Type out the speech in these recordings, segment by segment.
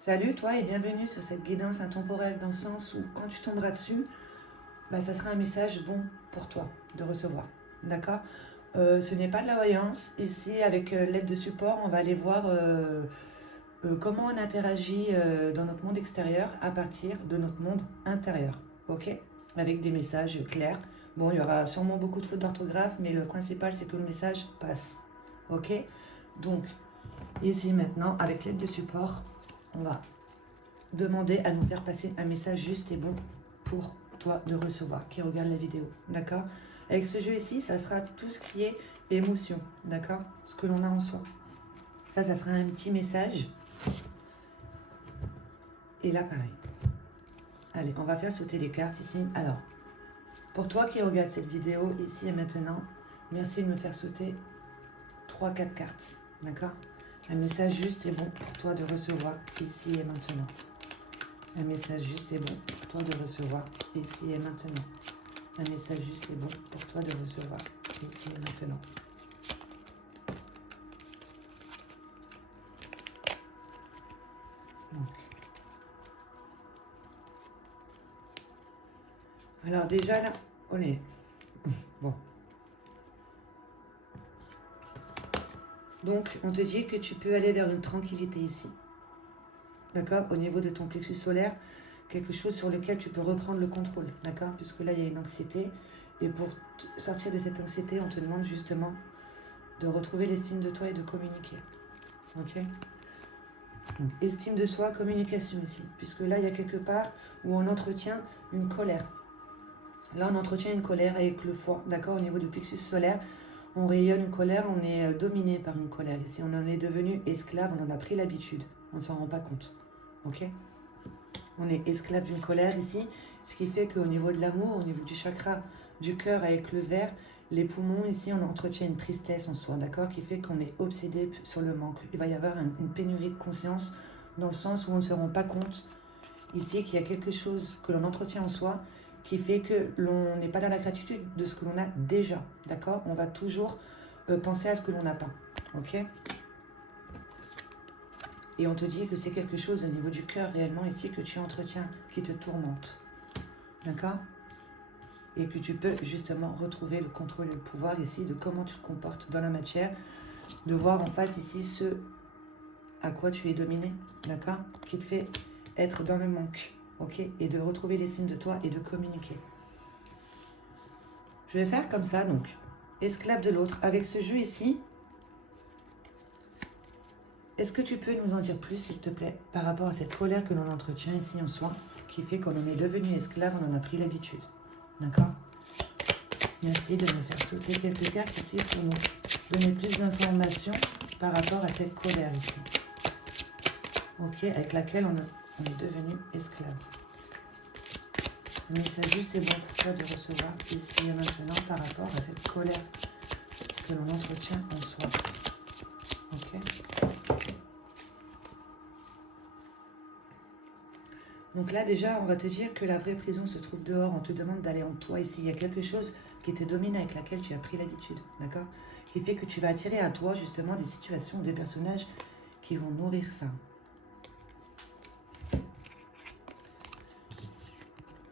Salut toi et bienvenue sur cette guidance intemporelle dans le sens où quand tu tomberas dessus, ça sera un message bon pour toi de recevoir. D'accord. Ce n'est pas de la voyance. Ici, avec l'aide de support, on va aller voir comment on interagit dans notre monde extérieur à partir de notre monde intérieur. Ok. Avec des messages clairs. Bon, il y aura sûrement beaucoup de fautes d'orthographe, mais le principal, c'est que le message passe. Ok. Donc, ici maintenant, avec l'aide de support, on va demander à nous faire passer un message juste et bon pour toi de recevoir, qui regarde la vidéo, d'accord? Avec ce jeu ici, ça sera tout ce qui est émotion, d'accord? Ce que l'on a en soi. Ça sera un petit message. Et là, pareil. Allez, on va faire sauter les cartes ici. Alors, pour toi qui regarde cette vidéo ici et maintenant, merci de me faire sauter 3-4 cartes, d'accord? Un message juste et bon pour toi de recevoir ici et maintenant. Un message juste et bon pour toi de recevoir ici et maintenant. Un message juste et bon pour toi de recevoir ici et maintenant. Donc. Alors déjà là, on est... Bon. Donc, on te dit que tu peux aller vers une tranquillité ici. D'accord? Au niveau de ton plexus solaire, quelque chose sur lequel tu peux reprendre le contrôle. D'accord? Puisque là, il y a une anxiété. Et pour sortir de cette anxiété, on te demande justement de retrouver l'estime de toi et de communiquer. Ok? Donc, estime de soi, communication ici. Puisque là, il y a quelque part où on entretient une colère. Là, on entretient une colère avec le foie. D'accord? Au niveau du plexus solaire, on rayonne une colère, on est dominé par une colère. Ici, on en est devenu esclave, on en a pris l'habitude. On ne s'en rend pas compte. Ok? On est esclave d'une colère ici, ce qui fait qu'au niveau de l'amour, au niveau du chakra du cœur avec le verre, les poumons ici, on entretient une tristesse en soi, d'accord, qui fait qu'on est obsédé sur le manque. Il va y avoir une pénurie de conscience dans le sens où on ne se rend pas compte ici qu'il y a quelque chose que l'on entretient en soi qui fait que l'on n'est pas dans la gratitude de ce que l'on a déjà, d'accord. On va toujours penser à ce que l'on n'a pas, ok. Et on te dit que c'est quelque chose au niveau du cœur réellement ici que tu entretiens, qui te tourmente. D'accord? Et que tu peux justement retrouver le contrôle et le pouvoir ici de comment tu te comportes dans la matière. De voir en face ici ce à quoi tu es dominé. D'accord? Qui te fait être dans le manque. Ok? Et de retrouver les signes de toi et de communiquer. Je vais faire comme ça donc. Esclave de l'autre. Avec ce jeu ici, est-ce que tu peux nous en dire plus, s'il te plaît, par rapport à cette colère que l'on entretient ici en soi, qui fait qu'on en est devenu esclave, on en a pris l'habitude. D'accord? Merci de me faire sauter quelques cartes ici pour nous donner plus d'informations par rapport à cette colère ici. Ok, avec laquelle on est devenu esclave. Mais c'est juste et bon pour toi de recevoir ici et maintenant par rapport à cette colère que l'on entretient en soi. Ok? Donc là, déjà, on va te dire que la vraie prison se trouve dehors. On te demande d'aller en toi ici. Il y a quelque chose qui te domine avec laquelle tu as pris l'habitude, d'accord? Qui fait que tu vas attirer à toi, justement, des situations, des personnages qui vont nourrir ça.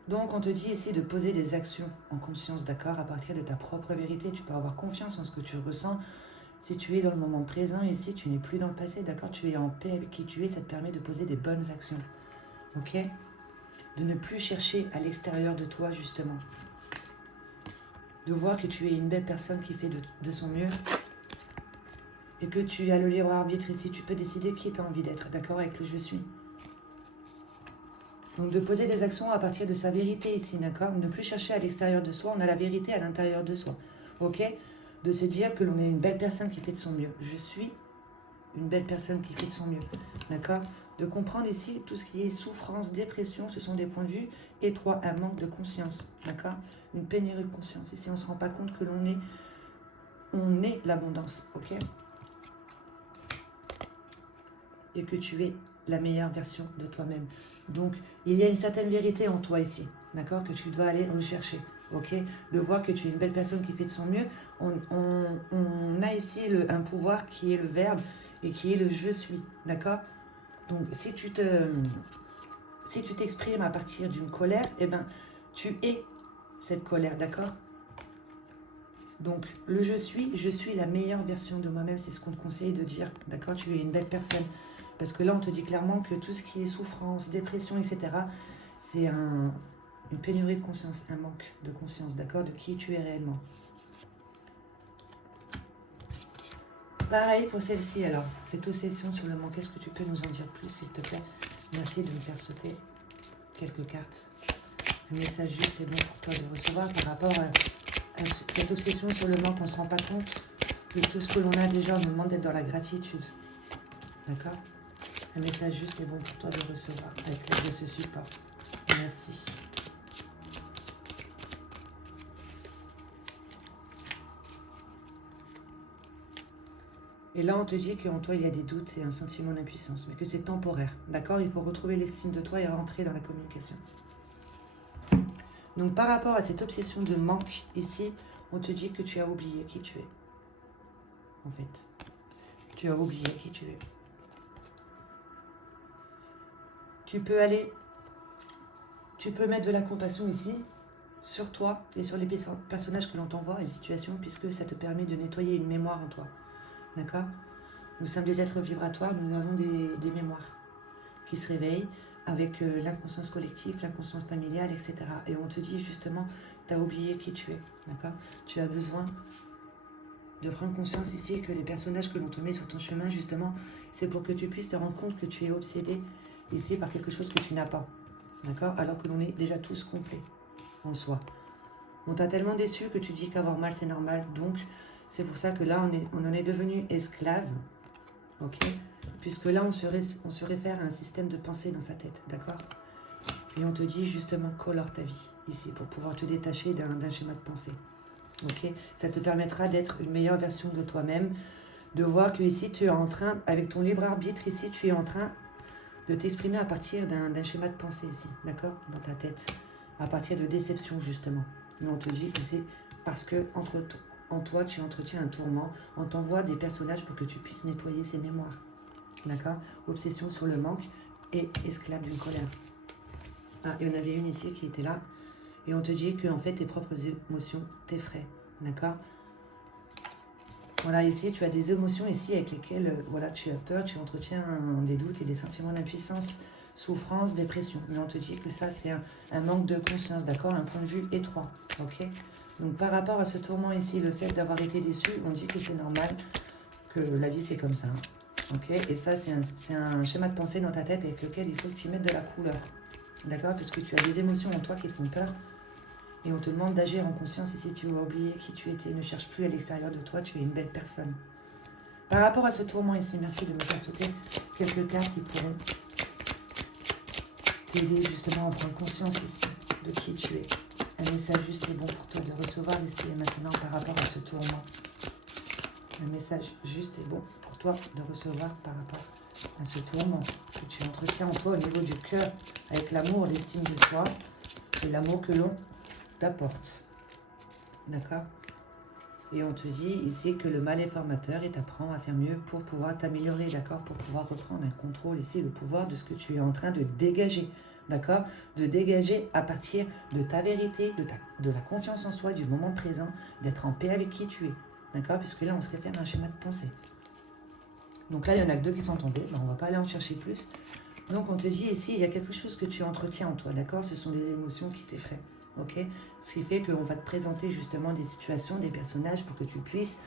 Donc, on te dit ici de poser des actions en conscience, d'accord? À partir de ta propre vérité, tu peux avoir confiance en ce que tu ressens. Si tu es dans le moment présent ici, tu n'es plus dans le passé, d'accord? Tu es en paix avec qui tu es, ça te permet de poser des bonnes actions, ok? De ne plus chercher à l'extérieur de toi, justement. De voir que tu es une belle personne qui fait de son mieux. Et que tu as le libre arbitre ici. Tu peux décider qui tu as envie d'être, d'accord, avec le je suis. Donc de poser des actions à partir de sa vérité ici, d'accord. Ne plus chercher à l'extérieur de soi, on a la vérité à l'intérieur de soi. Ok. De se dire que l'on est une belle personne qui fait de son mieux. Je suis une belle personne qui fait de son mieux, d'accord. De comprendre ici tout ce qui est souffrance, dépression, ce sont des points de vue étroits, un manque de conscience, d'accord. Une pénurie de conscience. Ici, on ne se rend pas compte que on est l'abondance, ok. Et que tu es la meilleure version de toi-même. Donc, il y a une certaine vérité en toi ici, d'accord, que tu dois aller rechercher, ok. De voir que tu es une belle personne qui fait de son mieux. On a ici un pouvoir qui est le verbe et qui est le je suis, d'accord. Donc, si tu t'exprimes à partir d'une colère, eh ben, tu es cette colère, d'accord? Donc, je suis la meilleure version de moi-même, c'est ce qu'on te conseille de dire, d'accord? Tu es une belle personne. Parce que là, on te dit clairement que tout ce qui est souffrance, dépression, etc., c'est une pénurie de conscience, un manque de conscience, d'accord? De qui tu es réellement. Pareil pour celle-ci, alors. Cette obsession sur le manque, est-ce que tu peux nous en dire plus, s'il te plaît? Merci de me faire sauter quelques cartes. Le message juste est bon pour toi de recevoir par rapport à cette obsession sur le manque. On ne se rend pas compte que tout ce que l'on a déjà, on nous demande d'être dans la gratitude. D'accord? Un message juste est bon pour toi de recevoir avec l'aide de ce support. Merci. Et là, on te dit qu'en toi, il y a des doutes et un sentiment d'impuissance, mais que c'est temporaire. D'accord? Il faut retrouver l'estime de toi et rentrer dans la communication. Donc, par rapport à cette obsession de manque, ici, on te dit que tu as oublié qui tu es. En fait, tu as oublié qui tu es. Tu peux mettre de la compassion ici, sur toi et sur les personnages que l'on t'envoie et les situations, puisque ça te permet de nettoyer une mémoire en toi. D'accord? Nous sommes des êtres vibratoires, nous avons des mémoires qui se réveillent avec l'inconscience collective, l'inconscience familiale, etc. Et on te dit justement, tu as oublié qui tu es. D'accord? Tu as besoin de prendre conscience ici que les personnages que l'on te met sur ton chemin, justement, c'est pour que tu puisses te rendre compte que tu es obsédé ici par quelque chose que tu n'as pas. D'accord? Alors que l'on est déjà tous complets en soi. On t'a tellement déçu que tu dis qu'avoir mal, c'est normal. Donc, c'est pour ça que là, on en est devenu esclave. Ok? Puisque là, on se réfère à un système de pensée dans sa tête. D'accord? Et on te dit justement, colore ta vie ici pour pouvoir te détacher d'un schéma de pensée. Ok? Ça te permettra d'être une meilleure version de toi-même. De voir que ici, tu es en train, avec ton libre arbitre, ici, tu es en train de t'exprimer à partir d'un schéma de pensée ici. D'accord? Dans ta tête. À partir de déception, justement. Mais on te dit que c'est parce que en toi, tu entretiens un tourment. On t'envoie des personnages pour que tu puisses nettoyer ces mémoires. D'accord? Obsession sur le manque et esclave d'une colère. Ah, il y en avait une ici qui était là. Et on te dit que en fait, tes propres émotions t'effraient. D'accord? Voilà, ici, tu as des émotions ici avec lesquelles voilà, tu as peur, tu entretiens des doutes et des sentiments d'impuissance, souffrance, dépression. Mais on te dit que ça, c'est un manque de conscience, d'accord? Un point de vue étroit, ok? Donc, par rapport à ce tourment ici, le fait d'avoir été déçu, on dit que c'est normal, que la vie, c'est comme ça, ok? Et ça, c'est un schéma de pensée dans ta tête avec lequel il faut que tu y mettes de la couleur, d'accord? Parce que tu as des émotions en toi qui te font peur. Et on te demande d'agir en conscience ici, tu as oublié qui tu étais. Ne cherche plus à l'extérieur de toi, tu es une belle personne. Par rapport à ce tourment ici, merci de me faire sauter quelques cartes qui pourront t'aider justement à prendre conscience ici de qui tu es. Un message juste est bon pour toi de recevoir ici et maintenant par rapport à ce tourment. Un message juste est bon pour toi de recevoir par rapport à ce tourment que tu entretiens en toi au niveau du cœur avec l'amour, l'estime de soi et l'amour que l'on t'apporte. D'accord? Et on te dit ici que le mal est formateur et t'apprend à faire mieux pour pouvoir t'améliorer, d'accord? Pour pouvoir reprendre un contrôle ici, le pouvoir de ce que tu es en train de dégager, d'accord? De dégager à partir de ta vérité, de la confiance en soi, du moment présent, d'être en paix avec qui tu es, d'accord? Puisque là, on se réfère à un schéma de pensée. Donc là, il y en a que deux qui sont tombés, ben, on ne va pas aller en chercher plus. Donc on te dit ici, il y a quelque chose que tu entretiens en toi, d'accord? Ce sont des émotions qui t'effraient. Ok, ce qui fait qu'on va te présenter justement des situations, des personnages pour que tu puisses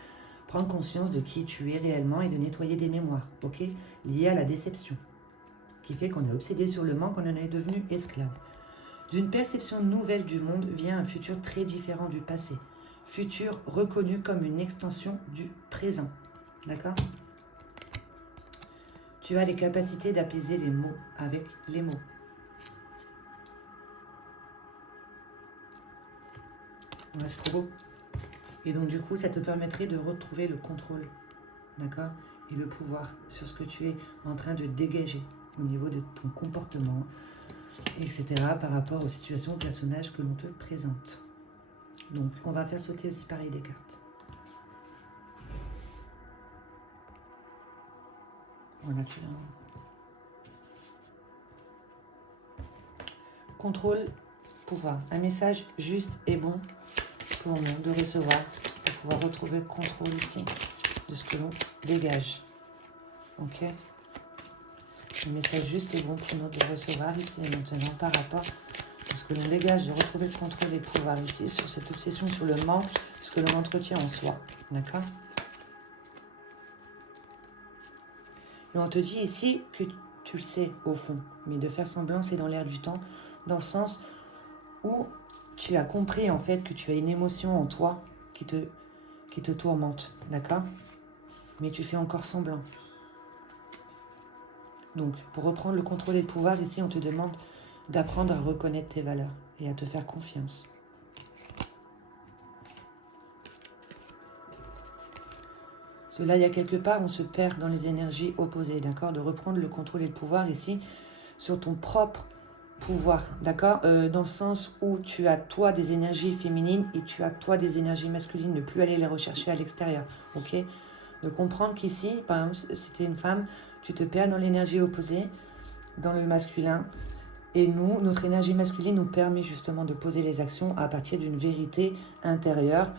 prendre conscience de qui tu es réellement et de nettoyer des mémoires, ok, liées à la déception, qui fait qu'on est obsédé sur le manque, on en est devenu esclave. D'une perception nouvelle du monde vient un futur très différent du passé, futur reconnu comme une extension du présent, d'accord? Tu as les capacités d'apaiser les mots avec les mots. Ouais, c'est trop beau. Et donc, du coup, ça te permettrait de retrouver le contrôle, d'accord? Et le pouvoir sur ce que tu es en train de dégager au niveau de ton comportement, etc. par rapport aux situations, aux personnages que l'on te présente. Donc, on va faire sauter aussi pareil des cartes. Voilà, tu contrôle, pouvoir. Un message juste et bon pour nous de recevoir, pour pouvoir retrouver le contrôle ici de ce que l'on dégage. Ok? Un message juste et bon pour nous de recevoir ici et maintenant par rapport à ce que l'on dégage, de retrouver le contrôle et le pouvoir ici sur cette obsession, sur le manque, ce que l'on entretient en soi. D'accord? Et on te dit ici que tu le sais au fond, mais de faire semblant, c'est dans l'air du temps, dans le sens où tu as compris en fait que tu as une émotion en toi qui te tourmente, d'accord? Mais tu fais encore semblant. Donc, pour reprendre le contrôle et le pouvoir, ici, on te demande d'apprendre à reconnaître tes valeurs et à te faire confiance. Cela, il y a quelque part, on se perd dans les énergies opposées, d'accord? De reprendre le contrôle et le pouvoir ici sur ton propre pouvoir, d'accord? Dans le sens où tu as toi des énergies féminines et tu as toi des énergies masculines, ne plus aller les rechercher à l'extérieur, ok? De comprendre qu'ici, par exemple, si tu es une femme, tu te perds dans l'énergie opposée, dans le masculin. Et nous, notre énergie masculine nous permet justement de poser les actions à partir d'une vérité intérieure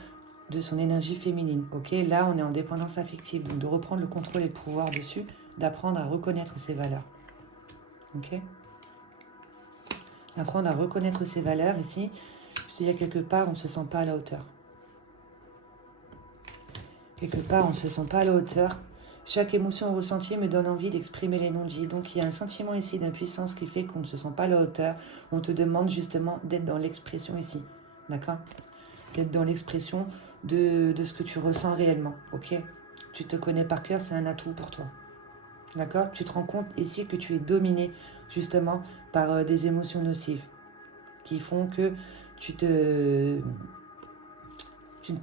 de son énergie féminine. Ok, là, on est en dépendance affective. Donc, de reprendre le contrôle et le pouvoir dessus, d'apprendre à reconnaître ses valeurs. Ok, d'apprendre à reconnaître ses valeurs ici. S'il y a quelque part, on ne se sent pas à la hauteur. Quelque part, on ne se sent pas à la hauteur. Chaque émotion ressentie me donne envie d'exprimer les non-dits. Donc, il y a un sentiment ici d'impuissance qui fait qu'on ne se sent pas à la hauteur. On te demande justement d'être dans l'expression ici. D'accord? D'être dans l'expression de ce que tu ressens réellement. Ok? Tu te connais par cœur, c'est un atout pour toi. D'accord? Tu te rends compte ici que tu es dominé justement par des émotions nocives qui font que tu ne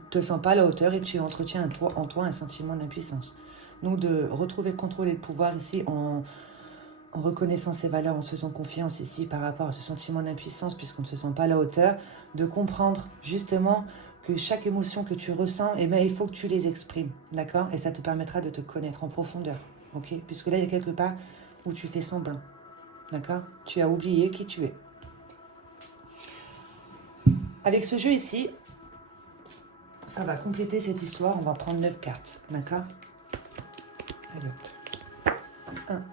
te sens pas à la hauteur et tu entretiens en toi un sentiment d'impuissance. Donc de retrouver le contrôle et le pouvoir ici en reconnaissant ses valeurs, en se faisant confiance ici par rapport à ce sentiment d'impuissance puisqu'on ne se sent pas à la hauteur, de comprendre justement que chaque émotion que tu ressens, eh bien, il faut que tu les exprimes, d'accord? Et ça te permettra de te connaître en profondeur, ok? Puisque là, il y a quelque part où tu fais semblant, d'accord? Tu as oublié qui tu es. Avec ce jeu ici, ça va compléter cette histoire. On va prendre 9 cartes, d'accord? Allez hop. 1.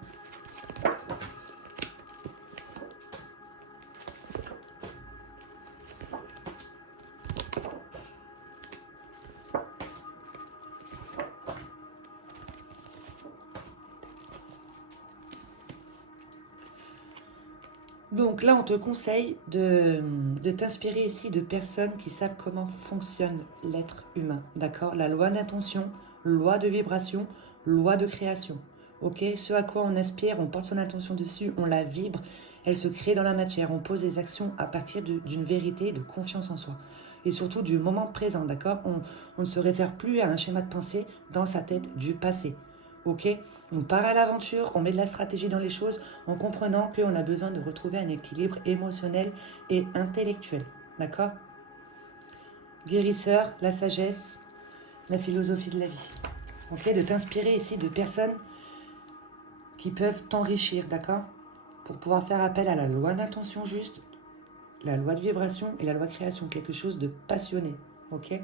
Donc là, on te conseille de t'inspirer ici de personnes qui savent comment fonctionne l'être humain, d'accord? La loi d'intention, loi de vibration, loi de création, ok? Ce à quoi on aspire, on porte son attention dessus, on la vibre, elle se crée dans la matière, on pose des actions à partir d'une vérité, de confiance en soi. Et surtout du moment présent, d'accord? On ne se réfère plus à un schéma de pensée dans sa tête du passé, ok? On part à l'aventure, on met de la stratégie dans les choses en comprenant qu'on a besoin de retrouver un équilibre émotionnel et intellectuel. D'accord? Guérisseur, la sagesse, la philosophie de la vie. Ok? De t'inspirer ici de personnes qui peuvent t'enrichir, d'accord? Pour pouvoir faire appel à la loi d'intention juste, la loi de vibration et la loi de création. Quelque chose de passionné. Ok?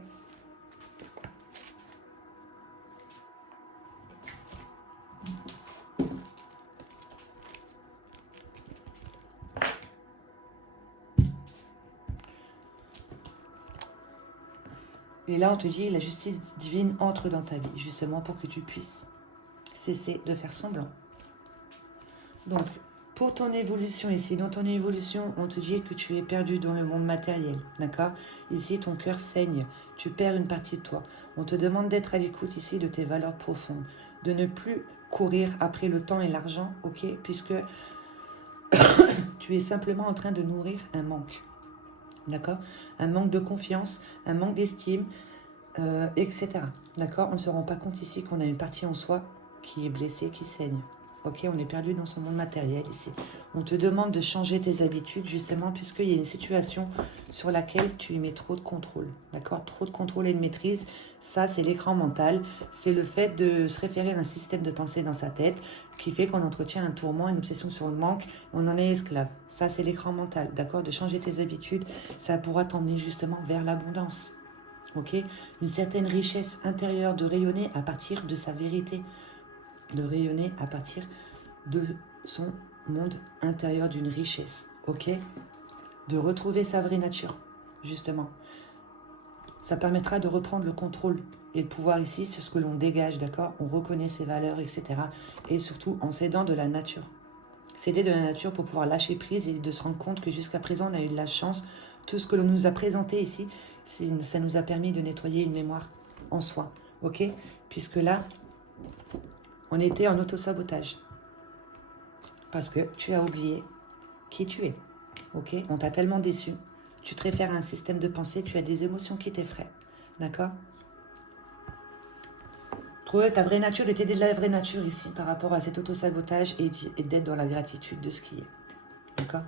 Et là, on te dit, la justice divine entre dans ta vie, justement pour que tu puisses cesser de faire semblant. Donc, pour ton évolution ici, dans ton évolution, on te dit que tu es perdu dans le monde matériel, d'accord? Ici, ton cœur saigne, tu perds une partie de toi. On te demande d'être à l'écoute ici de tes valeurs profondes, de ne plus courir après le temps et l'argent, ok? Puisque tu es simplement en train de nourrir un manque, d'accord? Un manque de confiance, un manque d'estime, etc. D'accord? On ne se rend pas compte ici qu'on a une partie en soi qui est blessée, qui saigne. Ok, on est perdu dans ce monde matériel ici. On te demande de changer tes habitudes justement puisqu'il y a une situation sur laquelle tu y mets trop de contrôle. D'accord? Trop de contrôle et de maîtrise. Ça, c'est l'écran mental. C'est le fait de se référer à un système de pensée dans sa tête qui fait qu'on entretient un tourment, une obsession sur le manque. On en est esclave. Ça, c'est l'écran mental. D'accord? De changer tes habitudes, ça pourra t'emmener justement vers l'abondance. Ok? Une certaine richesse intérieure de rayonner à partir de sa vérité. De rayonner à partir de son monde intérieur d'une richesse, ok? De retrouver sa vraie nature, justement. Ça permettra de reprendre le contrôle et le pouvoir ici sur ce que l'on dégage, d'accord? On reconnaît ses valeurs, etc. Et surtout en s'aidant de la nature. S'aider de la nature pour pouvoir lâcher prise et de se rendre compte que jusqu'à présent, on a eu de la chance. Tout ce que l'on nous a présenté ici, ça nous a permis de nettoyer une mémoire en soi, ok? Puisque là, on était en autosabotage. Parce que tu as oublié qui tu es. Ok? On t'a tellement déçu. Tu te réfères à un système de pensée, tu as des émotions qui t'effraient. D'accord? Trouver ta vraie nature et t'aider de la vraie nature ici par rapport à cet autosabotage et d'être dans la gratitude de ce qui est. D'accord?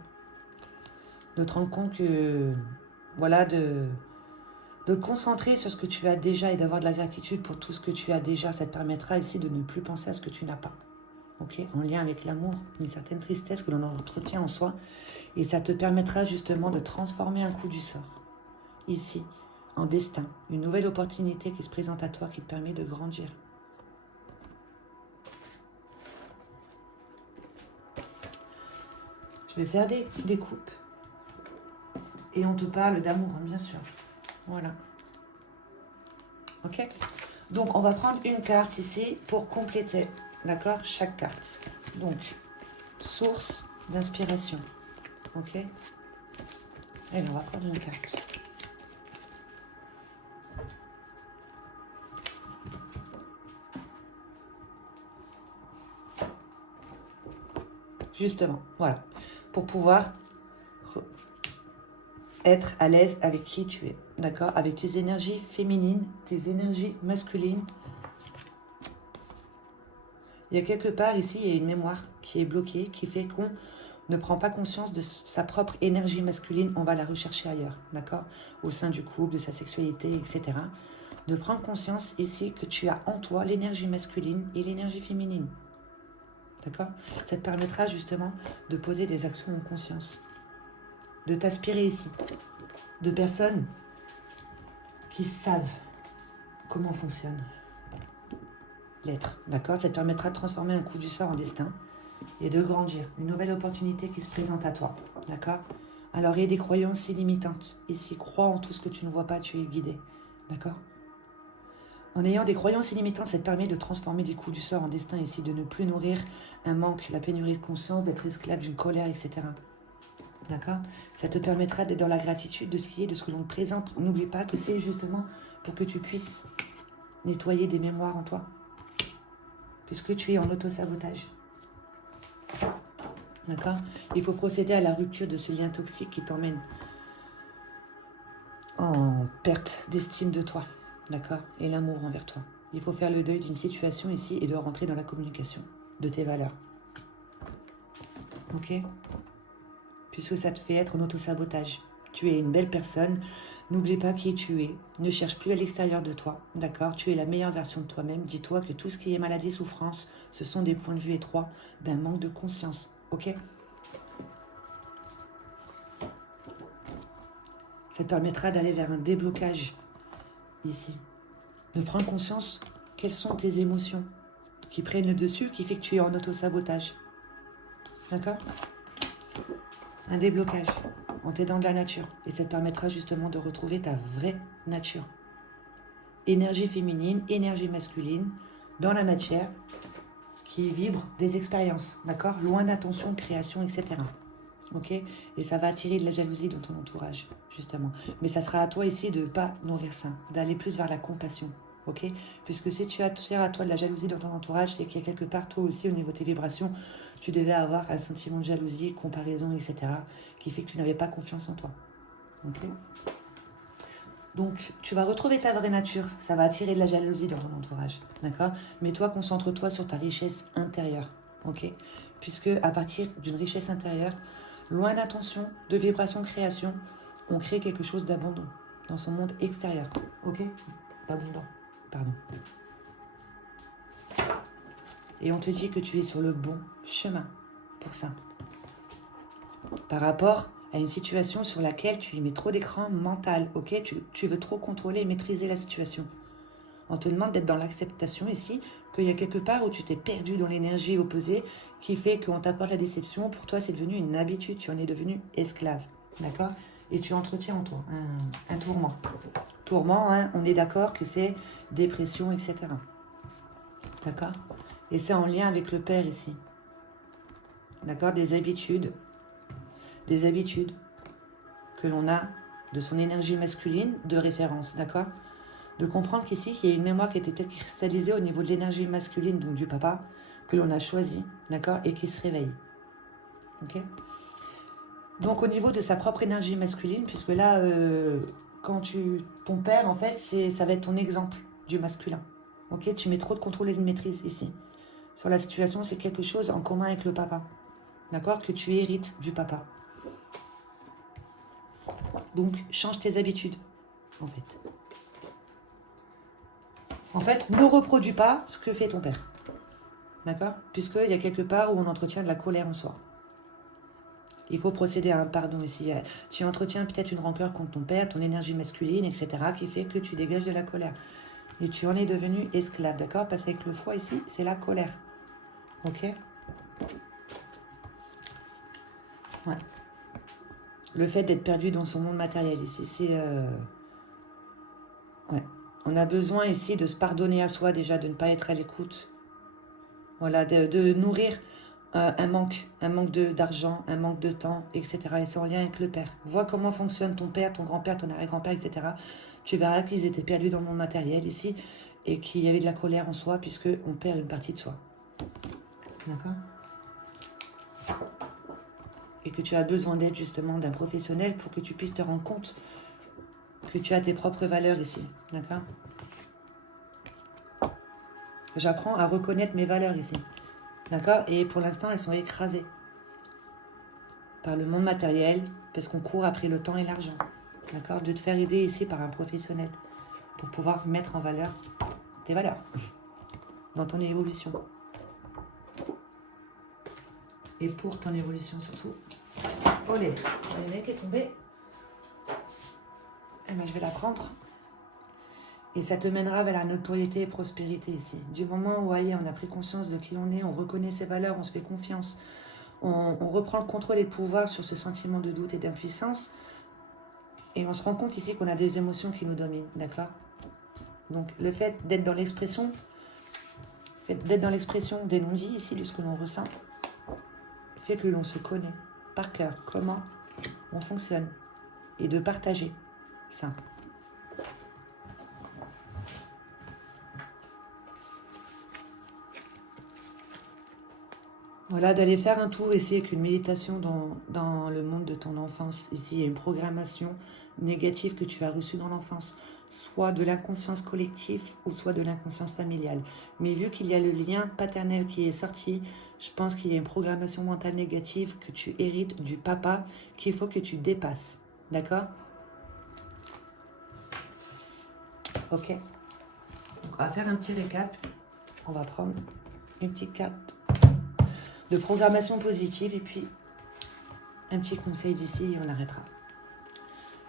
De te rendre compte que, voilà, de te concentrer sur ce que tu as déjà et d'avoir de la gratitude pour tout ce que tu as déjà. Ça te permettra ici de ne plus penser à ce que tu n'as pas. Ok, en lien avec l'amour, une certaine tristesse que l'on entretient en soi. Et ça te permettra justement de transformer un coup du sort, ici, en destin. Une nouvelle opportunité qui se présente à toi, qui te permet de grandir. Je vais faire des coupes. Et on te parle d'amour, hein, bien sûr. Voilà. Ok? Donc, on va prendre une carte ici pour compléter, d'accord? Chaque carte. Donc, source d'inspiration. Ok? Allez, on va prendre une carte. Justement, voilà. Pour pouvoir être à l'aise avec qui tu es. D'accord? Avec tes énergies féminines, tes énergies masculines. Il y a quelque part ici, il y a une mémoire qui est bloquée, qui fait qu'on ne prend pas conscience de sa propre énergie masculine, on va la rechercher ailleurs, d'accord? Au sein du couple, de sa sexualité, etc. De prendre conscience ici que tu as en toi l'énergie masculine et l'énergie féminine. D'accord? Ça te permettra justement de poser des actions en conscience. De t'aspirer ici. De personnes qui savent comment fonctionne l'être. D'accord? Ça te permettra de transformer un coup du sort en destin et de grandir. Une nouvelle opportunité qui se présente à toi. D'accord? Alors, il y a des croyances illimitantes. Ici, crois en tout ce que tu ne vois pas, tu es guidé. D'accord? En ayant des croyances illimitantes, ça te permet de transformer des coups du sort en destin ici, de ne plus nourrir un manque, la pénurie de conscience, d'être esclave d'une colère, etc. D'accord? Ça te permettra d'être dans la gratitude de ce qui est, de ce que l'on te présente. N'oublie pas que c'est justement pour que tu puisses nettoyer des mémoires en toi. Puisque tu es en autosabotage. D'accord? Il faut procéder à la rupture de ce lien toxique qui t'emmène en perte d'estime de toi. D'accord? Et l'amour envers toi. Il faut faire le deuil d'une situation ici et de rentrer dans la communication de tes valeurs. Ok? Puisque ça te fait être en autosabotage. Tu es une belle personne. N'oublie pas qui tu es. Ne cherche plus à l'extérieur de toi. D'accord? Tu es la meilleure version de toi-même. Dis-toi que tout ce qui est maladie, souffrance, ce sont des points de vue étroits d'un manque de conscience. Ok? Ça te permettra d'aller vers un déblocage ici. De prendre conscience quelles sont tes émotions qui prennent le dessus, qui fait que tu es en autosabotage. D'accord? Un déblocage en t'aidant de la nature. Et ça te permettra justement de retrouver ta vraie nature. Énergie féminine, énergie masculine, dans la matière, qui vibre des expériences. D'accord? Loin d'attention, de création, etc. Ok? Et ça va attirer de la jalousie dans ton entourage, justement. Mais ça sera à toi ici de ne pas nourrir ça, d'aller plus vers la compassion. Ok? Puisque si tu attires à toi de la jalousie dans ton entourage, c'est qu'il y a quelque part, toi aussi, au niveau de tes vibrations, tu devais avoir un sentiment de jalousie, comparaison, etc. qui fait que tu n'avais pas confiance en toi. Ok? Donc, tu vas retrouver ta vraie nature. Ça va attirer de la jalousie dans ton entourage. D'accord? Mais toi, concentre-toi sur ta richesse intérieure. ok? Puisque à partir d'une richesse intérieure, loin d'intention, de vibration, de création, on crée quelque chose d'abondant dans son monde extérieur, ok? Abondant, pardon. Et on te dit que tu es sur le bon chemin pour ça. Par rapport à une situation sur laquelle tu y mets trop d'écran mental, ok? Tu veux trop contrôler et maîtriser la situation. On te demande d'être dans l'acceptation ici, qu'il y a quelque part où tu t'es perdu dans l'énergie opposée, qui fait qu'on t'apporte la déception. Pour toi, c'est devenu une habitude, tu en es devenu esclave, d'accord? Et tu entretiens en toi un tourment. Tourment, hein, on est d'accord que c'est dépression, etc. D'accord? Et c'est en lien avec le père ici. D'accord? Des habitudes que l'on a de son énergie masculine de référence, d'accord? De comprendre qu'ici, il y a une mémoire qui était peut-être cristallisée au niveau de l'énergie masculine, donc du papa, que l'on a choisi, d'accord? Et qui se réveille. Ok? Donc au niveau de sa propre énergie masculine, puisque là, ton père, en fait, ça va être ton exemple du masculin. Ok? Tu mets trop de contrôle et de maîtrise ici. Sur la situation, c'est quelque chose en commun avec le papa. D'accord? Que tu hérites du papa. Donc, change tes habitudes, en fait. En fait, ne reproduis pas ce que fait ton père. D'accord? Puisqu'il y a quelque part où on entretient de la colère en soi. Il faut procéder à un pardon ici. Tu entretiens peut-être une rancœur contre ton père, ton énergie masculine, etc., qui fait que tu dégages de la colère. Et tu en es devenu esclave, d'accord? Parce qu'avec le foie ici, c'est la colère. Ok? Ouais. Le fait d'être perdu dans son monde matériel ici, c'est... Ouais. On a besoin ici de se pardonner à soi déjà, de ne pas être à l'écoute. Voilà, de nourrir un manque d'argent, un manque de temps, etc. Et c'est en lien avec le père. Vois comment fonctionne ton père, ton grand-père, ton arrière-grand-père, etc. Tu verras qu'ils étaient perdus dans le monde matériel ici et qu'il y avait de la colère en soi puisqu'on perd une partie de soi. D'accord? Et que tu as besoin d'aide justement d'un professionnel pour que tu puisses te rendre compte que tu as tes propres valeurs ici. D'accord? J'apprends à reconnaître mes valeurs ici. D'accord? Et pour l'instant, elles sont écrasées par le monde matériel, parce qu'on court après le temps et l'argent. D'accord? De te faire aider ici par un professionnel pour pouvoir mettre en valeur tes valeurs dans ton évolution. Et pour ton évolution surtout. Olé, le mec est tombé. Eh ben, je vais la prendre. Et ça te mènera vers la notoriété et prospérité ici. Du moment où, voyez, on a pris conscience de qui on est, on reconnaît ses valeurs, on se fait confiance, on reprend le contrôle et le pouvoir sur ce sentiment de doute et d'impuissance, et on se rend compte ici qu'on a des émotions qui nous dominent, d'accord? Donc le fait d'être dans l'expression, des non-dits ici, de ce que l'on ressent, fait que l'on se connaît par cœur, comment on fonctionne, et de partager ça. Voilà, d'aller faire un tour ici avec une méditation dans le monde de ton enfance. Ici, il y a une programmation négative que tu as reçue dans l'enfance, soit de l'inconscience collective ou soit de l'inconscience familiale. Mais vu qu'il y a le lien paternel qui est sorti, je pense qu'il y a une programmation mentale négative que tu hérites du papa qu'il faut que tu dépasses. D'accord? Ok. Donc, on va faire un petit récap. On va prendre une petite carte de programmation positive et puis un petit conseil d'ici et on arrêtera.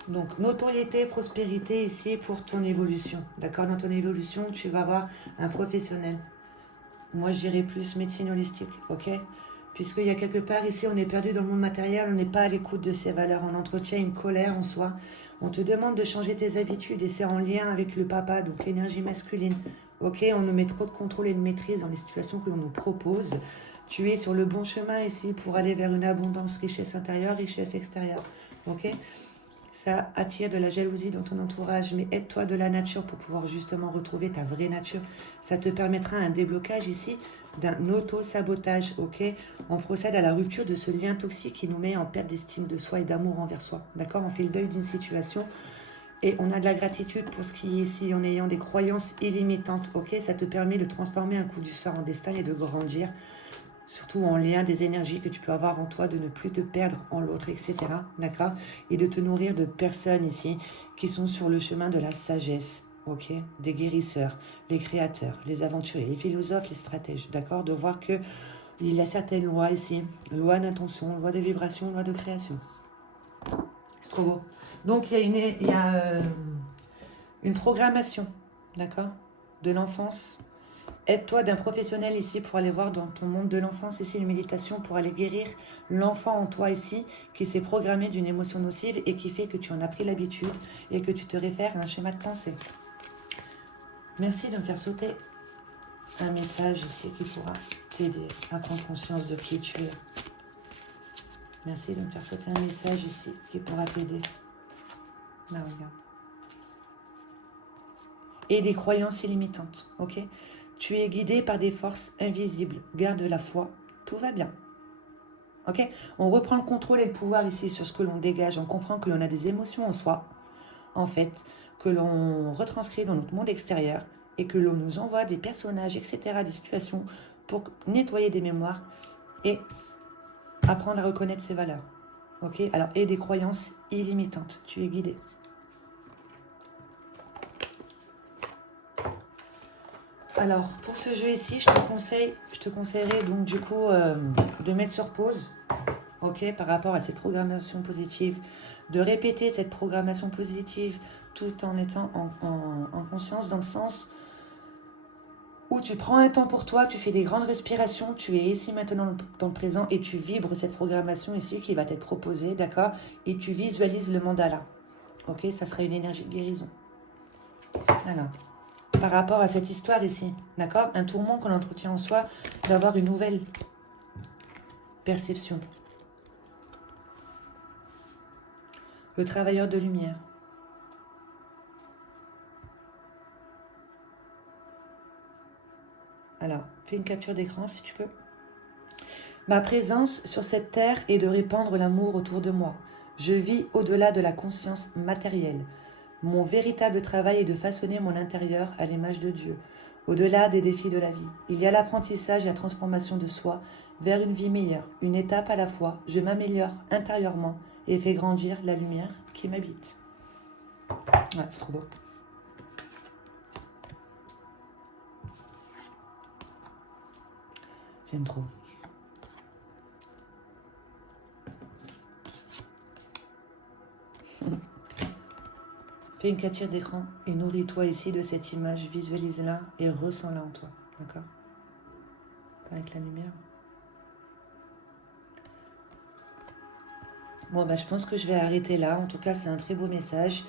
Donc, notoriété, prospérité ici pour ton évolution. D'accord? Dans ton évolution, tu vas avoir un professionnel. Moi, je dirais plus médecine holistique, ok? Puisqu'il y a quelque part ici, on est perdu dans le monde matériel, on n'est pas à l'écoute de ses valeurs, on entretient une colère en soi. On te demande de changer tes habitudes et c'est en lien avec le papa, donc l'énergie masculine. Ok? On nous met trop de contrôle et de maîtrise dans les situations que l'on nous propose. Tu es sur le bon chemin ici pour aller vers une abondance, richesse intérieure, richesse extérieure. Ok? Ça attire de la jalousie dans ton entourage, mais aide-toi de la nature pour pouvoir justement retrouver ta vraie nature. Ça te permettra un déblocage ici d'un auto-sabotage, ok? On procède à la rupture de ce lien toxique qui nous met en perte d'estime de soi et d'amour envers soi, d'accord? On fait le deuil d'une situation et on a de la gratitude pour ce qui est ici en ayant des croyances illimitantes, ok? Ça te permet de transformer un coup du sort en destin et de grandir surtout en lien des énergies que tu peux avoir en toi, de ne plus te perdre en l'autre, etc. D'accord? Et de te nourrir de personnes ici qui sont sur le chemin de la sagesse, ok? Des guérisseurs, les créateurs, les aventuriers, les philosophes, les stratèges, d'accord? De voir que il y a certaines lois ici, loi d'intention, loi de vibration, loi de création. C'est trop beau. Donc il y a une programmation, d'accord? De l'enfance. Aide-toi d'un professionnel ici pour aller voir dans ton monde de l'enfance ici une méditation pour aller guérir l'enfant en toi ici qui s'est programmé d'une émotion nocive et qui fait que tu en as pris l'habitude et que tu te réfères à un schéma de pensée. Merci de me faire sauter un message ici qui pourra t'aider à prendre conscience de qui tu es. Merci de me faire sauter un message ici qui pourra t'aider. Là, regarde. Et des croyances illimitantes, ok? Tu es guidé par des forces invisibles. Garde la foi, tout va bien. Ok? On reprend le contrôle et le pouvoir ici sur ce que l'on dégage. On comprend que l'on a des émotions en soi, en fait, que l'on retranscrit dans notre monde extérieur et que l'on nous envoie des personnages, etc., des situations pour nettoyer des mémoires et apprendre à reconnaître ses valeurs. Ok? Alors, et des croyances illimitantes. Tu es guidé. Alors, pour ce jeu ici, je te conseillerais donc du coup de mettre sur pause, ok, par rapport à cette programmation positive, de répéter cette programmation positive tout en étant en conscience dans le sens où tu prends un temps pour toi, tu fais des grandes respirations, tu es ici maintenant dans le présent et tu vibres cette programmation ici qui va t'être proposée, d'accord, et tu visualises le mandala, ok, ça serait une énergie de guérison. Alors, par rapport à cette histoire ici, d'accord? Un tourment qu'on entretient en soi d'avoir une nouvelle perception. Le travailleur de lumière. Alors, fais une capture d'écran si tu peux. Ma présence sur cette terre est de répandre l'amour autour de moi. Je vis au-delà de la conscience matérielle. Mon véritable travail est de façonner mon intérieur à l'image de Dieu. Au-delà des défis de la vie, il y a l'apprentissage et la transformation de soi vers une vie meilleure. Une étape à la fois, je m'améliore intérieurement et fais grandir la lumière qui m'habite. Ouais, c'est trop beau. J'aime trop. Fais une capture d'écran et nourris-toi ici de cette image, visualise-la et ressens-la en toi, d'accord? Avec la lumière. Bon, bah, je pense que je vais arrêter là. En tout cas, c'est un très beau message.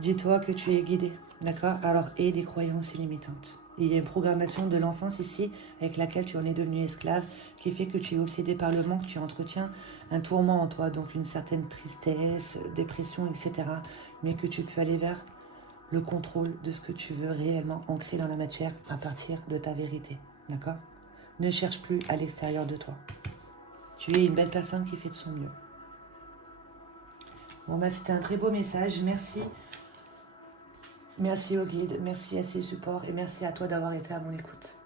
Dis-toi que tu es guidé, d'accord? Alors, aie des croyances illimitantes. Il y a une programmation de l'enfance ici avec laquelle tu en es devenu esclave qui fait que tu es obsédé par le manque, tu entretiens un tourment en toi, donc une certaine tristesse, dépression, etc. Mais que tu peux aller vers le contrôle de ce que tu veux réellement ancrer dans la matière à partir de ta vérité, d'accord? Ne cherche plus à l'extérieur de toi. Tu es une belle personne qui fait de son mieux. Bon, bah, c'était un très beau message. Merci. Merci au guide, merci à ses supports et merci à toi d'avoir été à mon écoute.